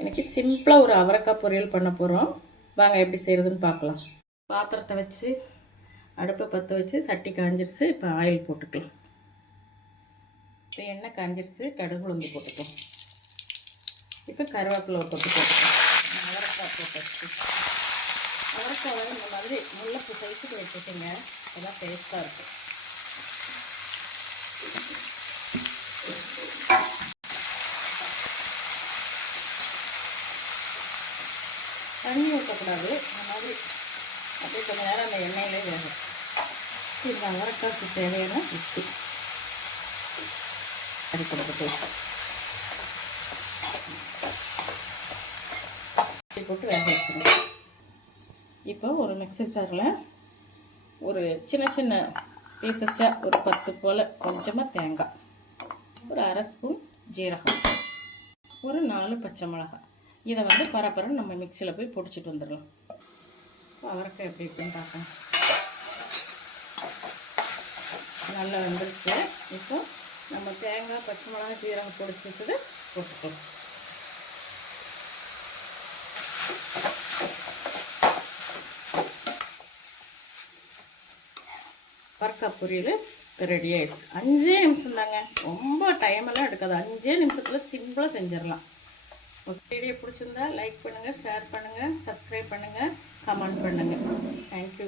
இன்றைக்கி சிம்பிளாக ஒரு அவரைக்காய் பொரியல் பண்ண போகிறோம். வாங்க எப்படி செய்கிறதுன்னு பார்க்கலாம். பாத்திரத்தை வச்சு அடுப்பை பற்ற வச்சு சட்டி காஞ்சிருச்சு. இப்போ ஆயில் போட்டுக்கலாம். இப்போ எண்ணெய் காஞ்சிருச்சு, கடுகு உளுந்து போட்டுக்கலாம். இப்போ கருவேப்பிலை ஒரு கொத்து போட்டுக்கலாம். அவரைக்காய் போட்டு அவரைக்காவை இந்த மாதிரி முள்ளப்பு சைஸுக்கு வச்சுட்டுங்க, அதான் டேஸ்ட்டாக இருக்கும். தண்ணி ஊற்றக்கூடாது. இந்த மாதிரி அப்படியே கொஞ்சம் நேரம் அந்த எண்ணெயிலே வேகும். இந்த அவரைக்காய்க்கு தேவையான உப்பு அடிப்படை போட்டு வேக வச்சுருங்க. இப்போ ஒரு மிக்ஸி ஜாரில் ஒரு சின்ன சின்ன பீசஸாக ஒரு 10 போல் கொஞ்சமாக தேங்காய், ஒரு அரை ஸ்பூன் ஜீரகம், ஒரு 4 பச்சை மிளகாய், இதை வந்து பரப்பரம் நம்ம மிக்சியில் போய் பொடிச்சிட்டு வந்துடலாம். அவரைக்காய் எப்படி இருக்குன்னு பார்க்கலாம். நல்லா வந்துருச்சு. இப்போ நம்ம தேங்காய், பச்சை மிளகாய், ஜீரகம் பொடிச்சு வச்சது போட்டுக்கலாம். அவரைக்காய் பொரியல் இப்போ ரெடி ஆகிடுச்சு. 5 நிமிஷம் தாங்க, ரொம்ப டைமெல்லாம் எடுக்காது. 5 நிமிஷத்தில் சிம்பிளாக செஞ்சிடலாம். வீடியோ பிடிச்சிருந்தா லைக் பண்ணுங்கள், ஷேர் பண்ணுங்கள், சப்ஸ்கிரைப் பண்ணுங்கள், கமெண்ட் பண்ணுங்கள். தேங்க்யூ.